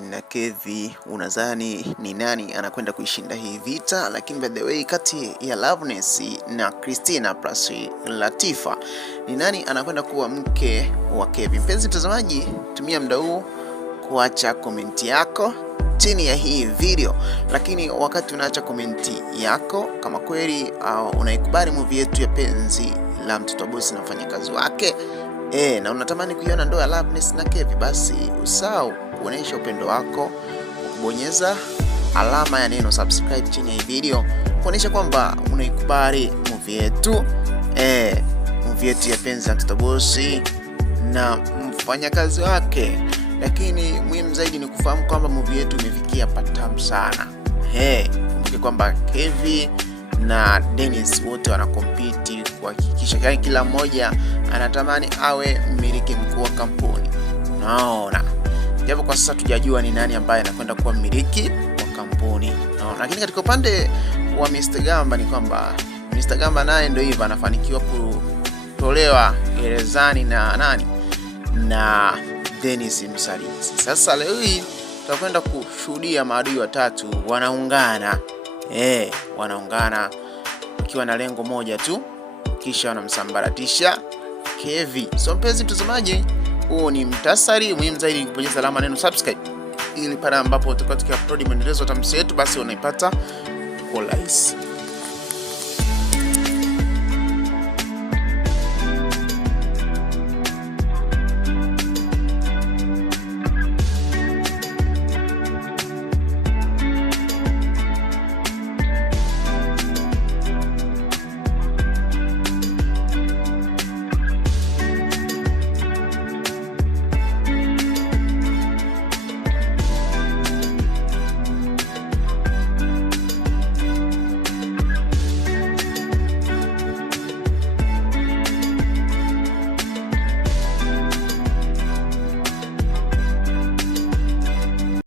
Na Kevi, unadhani ni nani anakwenda kuishinda hii vita? Lakini by the way, kati ya Loveness na Christina plus Latifa, ni nani anakwenda kuwa mke wa Kevi? Mpenzi mtazamaji, tumia muda huu kuacha komenti yako chini ya hii video, lakini wakati unaacha komenti yako, kama kweli unaikubali movie yetu ya penzi la mtoto bosi na mfanyakazi wake na unatamani kuiona ndoa ya Loveness na Kevi, basi usahau kuonesha upendo wako kubonyeza alama ya neno subscribe chini ya hii video, kuonesha kwamba unaikubali movie yetu ya penzi la mtoto bosi na mfanyakazi wake. Lakini muhimu zaidi ni kufahamu kwamba movie yetu imefikia patamu sana. Kumbuka kwamba Kevi na Dennis wote wanakompiti kuhakikisha kila mmoja anatamani awe mmiliki mkuu wa kampuni. Naona japo kwa sasa tujajua ni nani ambaye anakwenda kuwa mmiliki wa kampuni. Naona, lakini katika upande wa Mr. Gamba ni kwamba Mr. Gamba naye ndio hivyo anafanikiwa kutolewa gerezani na Dennis msaliti. Sasa leo hii tutakwenda kushuhudia maadui watatu wanaungana wanaungana wakiwa na lengo moja tu, kisha wanamsambaratisha Kevi. So mpenzi mtazamaji, huu ni mtasari. Muhimu zaidi ni kubonyeza alama neno subscribe ili pale ambapo tutakuwa tukiupload maelezo ya tamthilia yetu, basi unaipata kwa urahisi.